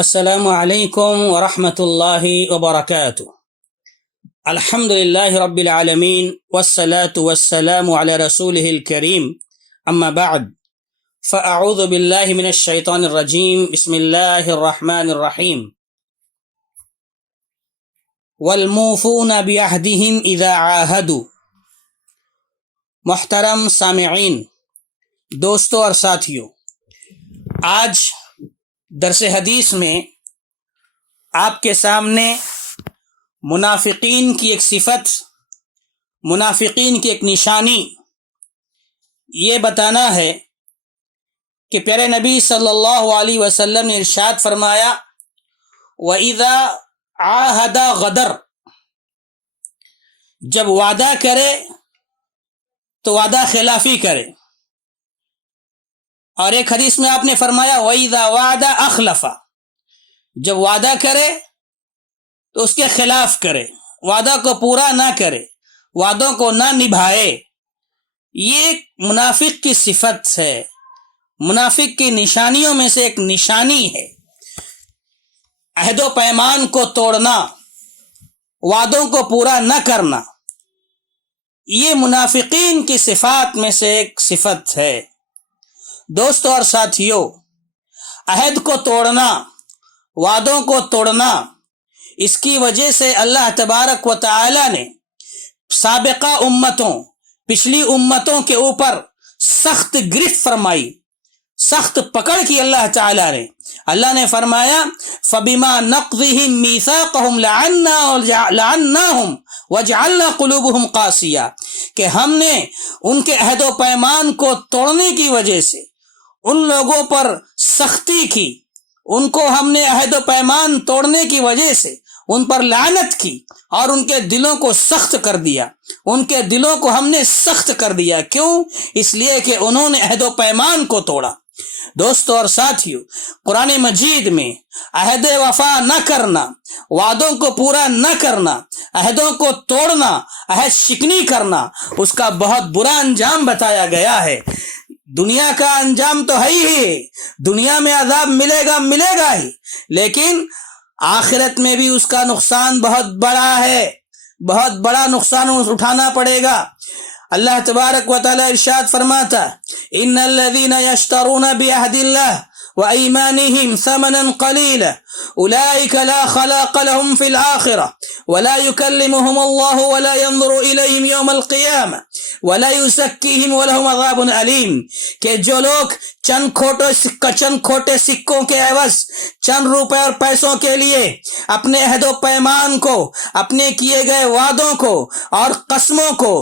السلام علیکم ورحمۃ اللہ وبرکاتہ۔ الحمد للہ رب العالمین والصلاة والسلام علی رسولہ الکریم، اما بعد فاعوذ باللہ من الشیطان الرجیم، بسم اللہ الرحمن الرحیم۔ والموفون بعہدہم اذا عاہدوا۔ محترم سامعین، دوستوں اور ساتھیوں، آج درس حدیث میں آپ کے سامنے منافقین کی ایک صفت، منافقین کی ایک نشانی یہ بتانا ہے کہ پیارے نبی صلی اللہ علیہ وسلم نے ارشاد فرمایا، وَإِذَا عَاهَدَ غَدَرَ، جب وعدہ کرے تو وعدہ خلافی کرے۔ اور ایک حدیث میں آپ نے فرمایا وَإِذَا وَعَدَ أَخْلَفَ، جب وعدہ کرے تو اس کے خلاف کرے، وعدہ کو پورا نہ کرے، وعدوں کو نہ نبھائے۔ یہ منافق کی صفت ہے، منافق کی نشانیوں میں سے ایک نشانی ہے۔ عہد و پیمان کو توڑنا، وعدوں کو پورا نہ کرنا، یہ منافقین کی صفات میں سے ایک صفت ہے۔ دوستوں اور ساتھیوں، عہد کو توڑنا، وعدوں کو توڑنا، اس کی وجہ سے اللہ تبارک و تعالی نے سابقہ امتوں، پچھلی امتوں کے اوپر سخت گرفت فرمائی، سخت پکڑ کی اللہ نے فرمایا فَبِمَا نَقْضِهِمْ مِيثَاقَهُمْ لَعَنَّاهُمْ وَجَعَلْنَا قُلُوبُهُمْ قَاسِيَةً، کہ ہم نے ان کے عہد و پیمان کو توڑنے کی وجہ سے ان لوگوں پر سختی کی، ان کو ہم نے عہد و پیمان توڑنے کی وجہ سے ان پر لعنت کی اور ان کے دلوں کو سخت کر دیا، ان کے دلوں کو ہم نے سخت کر دیا۔ کیوں؟ اس لیے کہ انہوں نے عہد و پیمان کو توڑا۔ دوستو اور ساتھیوں، قرآن مجید میں عہد وفا نہ کرنا، وعدوں کو پورا نہ کرنا، عہدوں کو توڑنا، عہد شکنی کرنا، اس کا بہت برا انجام بتایا گیا ہے۔ دنیا کا انجام تو ہے ہی، دنیا میں عذاب ملے گا ہی، لیکن آخرت میں بھی اس کا نقصان بہت بڑا ہے، بہت بڑا نقصان اٹھانا پڑے گا۔ اللہ تبارک و تعالی ارشاد فرماتا ان الذين يشترون بعهد الله وأيمانهم ثمنا قليلا أولئك لا خلاق لهم في الآخرة ولا يكلمهم الله ولا ينظر إليهم يوم القيامة ولا يزكيهم ولهم عذاب أليم، کہ جو لوگ چند کھوٹے سکوں کے عوض، چند روپے اور پیسوں کے لیے اپنے عہد و پیمان کو، اپنے کیے گئے وعدوں کو اور قسموں کو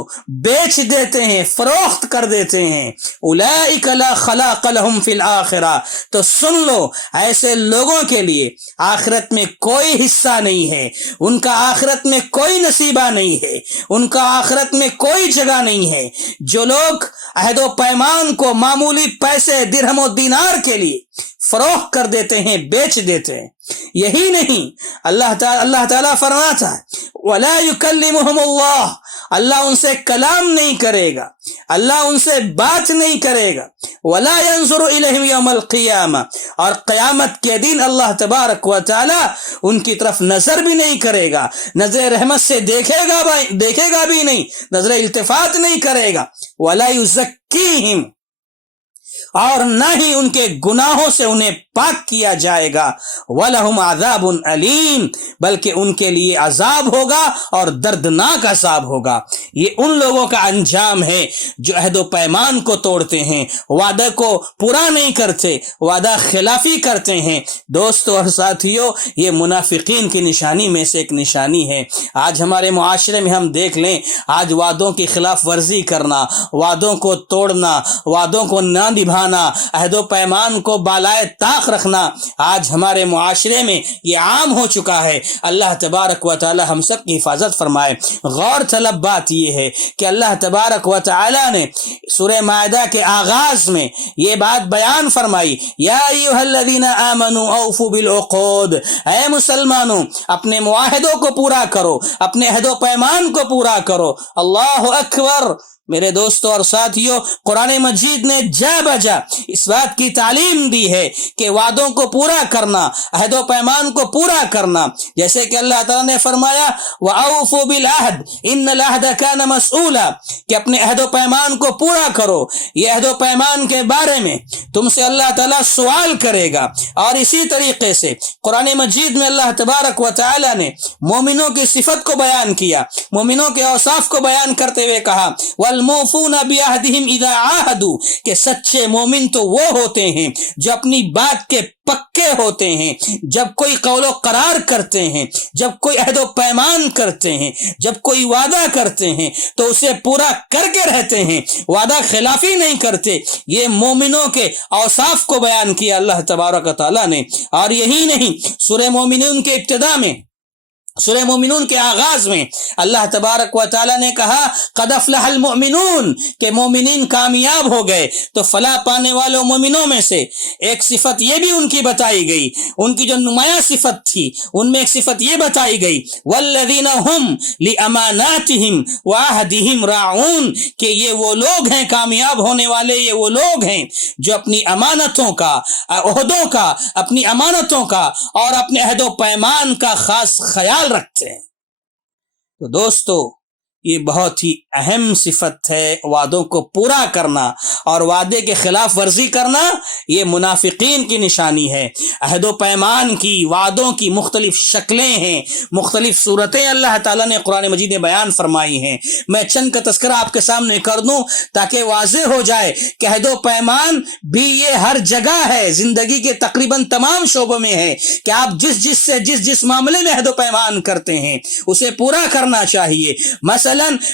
بیچ دیتے ہیں، فروخت کر دیتے ہیں، اولئک لا خلاق لهم فی الآخرہ، تو سن لو ایسے لوگوں کے لیے آخرت میں کوئی حصہ نہیں ہے، ان کا آخرت میں کوئی نصیبہ نہیں ہے، ان کا آخرت میں کوئی جگہ نہیں ہے۔ جو لوگ عہد و پیمان کو معمولی پیسے، درہم و دینار کے لیے فروخت کر دیتے ہیں، بیچ دیتے ہیں، یہی نہیں، اللہ تعالیٰ فرماتا ہے وَلَا يُكَلِّمُهُمُ اللَّهُ، اللہ ان سے کلام نہیں کرے گا، اللہ ان سے بات نہیں کرے گا، وَلَا يَنظُرُ إِلَيْهِمْ يَوْمَ الْقِيَامَةِ، اور قیامت کے دن اللہ تبارک و تعالی ان کی طرف نظر بھی نہیں کرے گا، نظر رحمت سے دیکھے گا بھی نہیں، نظر التفات نہیں کرے گا، وَلَا يُزَكِّيهِمْ، اور نہ ہی ان کے گناہوں سے انہیں پاک کیا جائے گا، وَلَهُمْ عَذَابٌ أَلِيمٌ، بلکہ ان کے لیے عذاب ہوگا اور دردناک عذاب ہوگا۔ یہ ان لوگوں کا انجام ہے جو عہد و پیمان کو توڑتے ہیں، وعدہ کو پورا نہیں کرتے، وعدہ خلافی کرتے ہیں۔ دوستو اور ساتھیوں، یہ منافقین کی نشانی میں سے ایک نشانی ہے۔ آج ہمارے معاشرے میں ہم دیکھ لیں، آج وعدوں کی خلاف ورزی کرنا، وعدوں کو توڑنا، وعدوں کو نہ نبھانا، عہد و پیمان کو بالائے طاق رکھنا، آج ہمارے معاشرے میں یہ عام ہو چکا ہے۔ اللہ تبارک و تعالی ہم سب کی حفاظت فرمائے۔ غور طلب بات یہ ہے کہ اللہ تبارک و تعالی نے سورہ مائدہ کے آغاز میں یہ بات بیان فرمائی، یا ایھا الذین آمنوا اوفوا بالعقود، اے مسلمانوں اپنے معاہدوں کو پورا کرو، اپنے عہد و پیمان کو پورا کرو۔ اللہ اکبر، میرے دوستوں اور ساتھیوں، قرآن مجید نے جا بجا اس بات کی تعلیم دی ہے کہ وعدوں کو پورا کرنا، عہد و پیمان کو پورا کرنا، جیسے کہ اللہ تعالیٰ نے فرمایا وَأَوْفُوا بِالْعَهْدِ إِنَّ الْعَهْدَ كَانَ مَسْئُولًا، کہ اپنے عہد و پیمان کو پورا کرو، یہ عہد و پیمان کے بارے میں تم سے اللہ تعالیٰ سوال کرے گا۔ اور اسی طریقے سے قرآن مجید میں اللہ تبارک و تعالیٰ نے مومنوں کی صفت کو بیان کیا، مومنوں کے اوصاف کو بیان کرتے ہوئے کہا والموفون بعہدہم اذا عاہدوا، کہ سچے مومن تو وہ ہوتے ہیں جو اپنی بات کے پکے ہوتے ہیں، جب کوئی قول و قرار کرتے ہیں، جب کوئی عہد و پیمان کرتے ہیں، جب کوئی وعدہ کرتے ہیں تو اسے پورا کر کے رہتے ہیں، وعدہ خلافی نہیں کرتے۔ یہ مومنوں کے اوصاف کو بیان کیا اللہ تبارک و تعالیٰ نے۔ اور یہی نہیں، سورہ مومنون کے ابتدا میں، سورہ مومنون کے آغاز میں اللہ تبارک و تعالیٰ نے کہا قد افلح المؤمنون، کہ مومنین کامیاب ہو گئے۔ تو فلاح پانے والوں مومنوں میں سے ایک صفت یہ بھی ان کی بتائی گئی، ان کی جو نمایاں صفت تھی ان میں ایک صفت یہ بتائی گئی والذین ہم لاماناتہم وعہدہم راعون، کہ یہ وہ لوگ ہیں کامیاب ہونے والے، یہ وہ لوگ ہیں جو اپنی امانتوں کا، عہدوں کا، اپنی امانتوں کا اور اپنے عہد و پیمان کا خاص خیال رکھتے ہیں۔ تو دوستو، یہ بہت ہی اہم صفت ہے، وعدوں کو پورا کرنا اور وعدے کے خلاف ورزی کرنا یہ منافقین کی نشانی ہے۔ عہد و پیمان کی، وعدوں کی مختلف شکلیں ہیں، مختلف صورتیں اللہ تعالیٰ نے قرآن مجید میں بیان فرمائی ہیں۔ میں چند کا تذکرہ آپ کے سامنے کر دوں تاکہ واضح ہو جائے کہ عہد و پیمان بھی یہ ہر جگہ ہے، زندگی کے تقریباً تمام شعبوں میں ہے کہ آپ جس معاملے میں عہد و پیمان کرتے ہیں اسے پورا کرنا چاہیے۔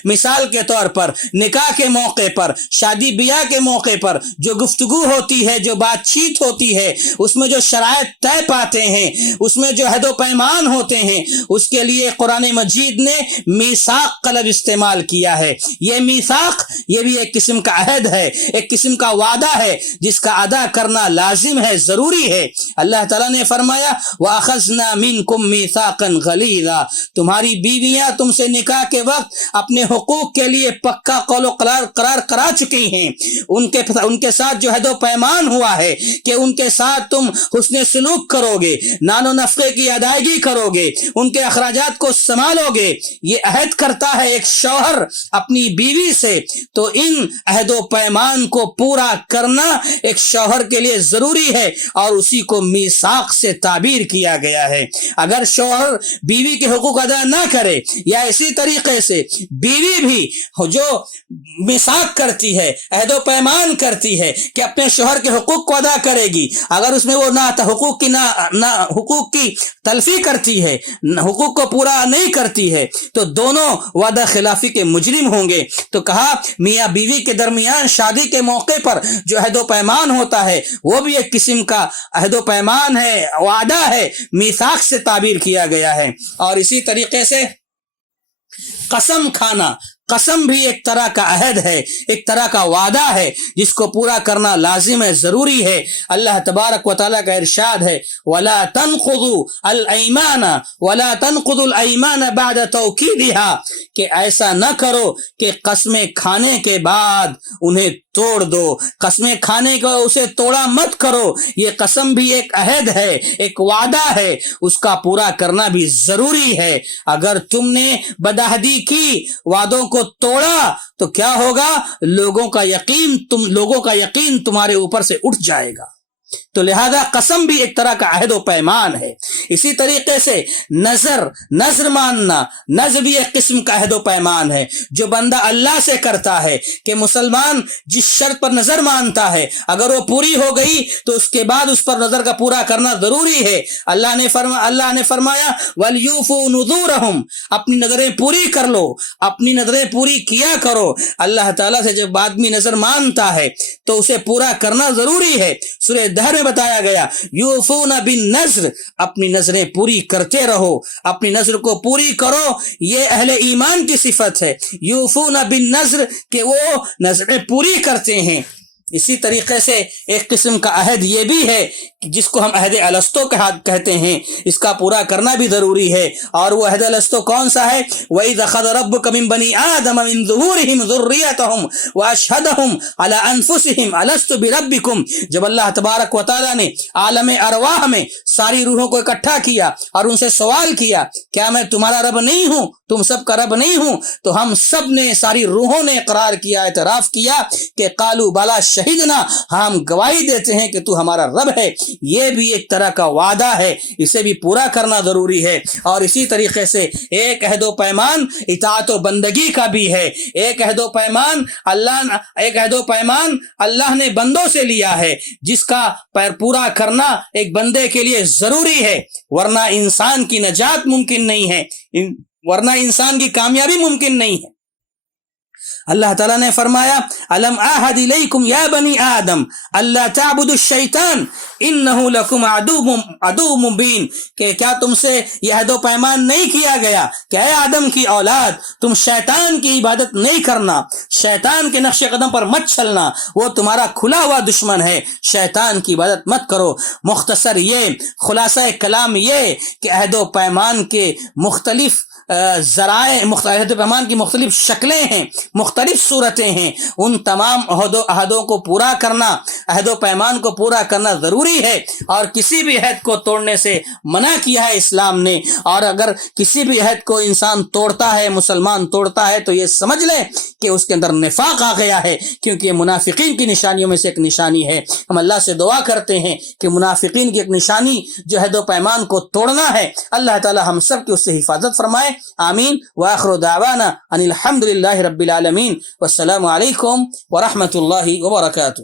مثال کے طور پر نکاح کے موقع پر، شادی بیاہ کے موقع پر جو گفتگو ہوتی ہے، جو بات چیت ہوتی ہے، اس میں جو شرائط طے پاتے ہیں، اس میں جو عہد و پیمان ہوتے ہیں، اس کے لیے قرآن مجید نے میثاق کا لفظ استعمال کیا ہے۔ یہ میثاق یہ بھی ایک قسم کا عہد ہے، ایک قسم کا وعدہ ہے جس کا ادا کرنا لازم ہے، ضروری ہے۔ اللہ تعالیٰ نے فرمایا وَأَخَذْنَا مِنْكُمْ مِيثَاقًا غَلِيظًا، تمہاری بیویاں تم سے نکاح کے وقت اپنے حقوق کے لیے پکا قول و قرار کرا چکی ہیں، ان کے ساتھ جو عہد و پیمان ہوا ہے کہ ان کے ساتھ تم حسن سلوک کرو گے، نان و نفقے کی ادائیگی کرو گے، ان کے اخراجات کو سنبھالو گے، یہ عہد کرتا ہے ایک شوہر اپنی بیوی سے، تو ان عہد و پیمان کو پورا کرنا ایک شوہر کے لیے ضروری ہے اور اسی کو میثاق سے تعبیر کیا گیا ہے۔ اگر شوہر بیوی کے حقوق ادا نہ کرے یا اسی طریقے سے بیوی بھی جو میثاق کرتی ہے، عہد و پیمان کرتی ہے کہ اپنے شوہر کے حقوق کو ادا کرے گی، اگر اس میں وہ حقوق کی تلفی کرتی ہے، حقوق کو پورا نہیں کرتی ہے، تو دونوں وعدہ خلافی کے مجرم ہوں گے۔ تو کہا میاں بیوی کے درمیان شادی کے موقع پر جو عہد و پیمان ہوتا ہے وہ بھی ایک قسم کا عہد و پیمان ہے، وعدہ ہے، میثاق سے تعبیر کیا گیا ہے۔ اور اسی طریقے سے قسم کھانا، قسم بھی ایک طرح کا عہد ہے، ایک طرح کا وعدہ ہے جس کو پورا کرنا لازم ہے، ضروری ہے۔ اللہ تبارک و تعالیٰ کا ارشاد ہے وَلَا تَنْقُضُوا الْأَيْمَانَ وَلَا تَنْقُضُوا الْأَيْمَانَ بَعْدَ تَوْكِيدِهَا، کہ ایسا نہ کرو کہ قسمیں کھانے کے بعد انہیں توڑ دو، قسمیں کھانے کو اسے توڑا مت کرو۔ یہ قسم بھی ایک عہد ہے، ایک وعدہ ہے، اس کا پورا کرنا بھی ضروری ہے۔ اگر تم نے بدعہدی کی، وعدوں کو توڑا، تو کیا ہوگا؟ لوگوں کا یقین تمہارے اوپر سے اٹھ جائے گا۔ تو لہذا قسم بھی ایک طرح کا عہد و پیمان ہے۔ اسی طریقے سے نظر ماننا، نظر بھی ایک قسم کا عہد و پیمان ہے جو بندہ اللہ سے کرتا ہے کہ مسلمان جس شرط پر نظر مانتا ہے اگر وہ پوری ہو گئی تو اس کے بعد اس پر نظر کا پورا کرنا ضروری ہے۔ اللہ نے فرمایا وَلْيُوفُوا نُذُورَهُمْ، اپنی نظریں پوری کر لو، اپنی نظریں پوری کیا کرو۔ اللہ تعالیٰ سے جب آدمی نظر مانتا ہے تو اسے پورا کرنا ضروری ہے۔ سورہ دہر میں بتایا گیا یوفون بالنذر، اپنی نظریں پوری کرتے رہو، اپنی نظر کو پوری کرو، یہ اہل ایمان کی صفت ہے۔ یوفون بالنذر، کہ وہ نظریں پوری کرتے ہیں۔ اسی طریقے سے ایک قسم کا عہد یہ بھی ہے جس کو ہم عہد الستو کہتے ہیں، اس کا پورا کرنا بھی ضروری ہے۔ اور وہ عہد الستو کون سا ہے؟ وَإِذْ أَخَذَ رَبُّكَ مِنْ بَنِي آدَمَ مِنْ ظُهُورِهِمْ ذُرِّيَّتَهُمْ وَأَشْهَدَهُمْ عَلَىٰ أَنفُسِهِمْ أَلَسْتُ بِرَبِّكُمْ، جب اللہ تبارک و تعالیٰ نے عالم ارواح میں ساری روحوں کو اکٹھا کیا اور ان سے سوال کیا کیا میں تمہارا رب نہیں ہوں، تم سب کا رب نہیں ہوں، تو ہم سب نے، ساری روحوں نے اقرار کیا، اعتراف کیا کہ قالوا بلا شہدنا، ہم گواہی دیتے ہیں کہ تو ہمارا رب ہے۔ یہ بھی ایک طرح کا وعدہ ہے، اسے بھی پورا کرنا ضروری ہے۔ اور اسی طریقے سے ایک عہد و پیمان اطاعت و بندگی کا بھی ہے۔ ایک عہد و پیمان اللہ نے بندوں سے لیا ہے، جس کا پورا کرنا ایک بندے کے لیے ضروری ہے، ورنہ انسان کی نجات ممکن نہیں ہے، ورنہ انسان کی کامیابی ممکن نہیں ہے۔ اللہ تعالیٰ نے فرمایا الم اعہد الیکم یا بنی آدم اللہ تعبدوا الشیطان انہ لکم عدو مبین، کہ کیا تم سے یہ عہد و پیمان نہیں کیا گیا کہ اے آدم کی اولاد تم شیطان کی عبادت نہیں کرنا، شیطان کے نقش قدم پر مت چلنا، وہ تمہارا کھلا ہوا دشمن ہے، شیطان کی عبادت مت کرو۔ مختصر یہ خلاصہ کلام یہ کہ عہد و پیمان کے مختلف ذرائع، عہد و پیمان کی مختلف شکلیں ہیں، مختلف صورتیں ہیں، ان تمام عہدوں کو پورا کرنا، عہد و پیمان کو پورا کرنا ضروری ہے، اور کسی بھی عہد کو توڑنے سے منع کیا ہے اسلام نے۔ اور اگر کسی بھی عہد کو انسان توڑتا ہے، مسلمان توڑتا ہے، تو یہ سمجھ لے کہ اس کے اندر نفاق آ گیا ہے، کیونکہ یہ منافقین کی نشانیوں میں سے ایک نشانی ہے۔ ہم اللہ سے دعا کرتے ہیں کہ منافقین کی ایک نشانی جو عہد و پیمان کو توڑنا ہے، اللہ تعالی ہم سب کی اس سے حفاظت فرمائے، آمین۔ وآخر دعوانا ان الحمد للہ رب العالمین، والسلام علیکم ورحمۃ اللہ وبرکاتہ۔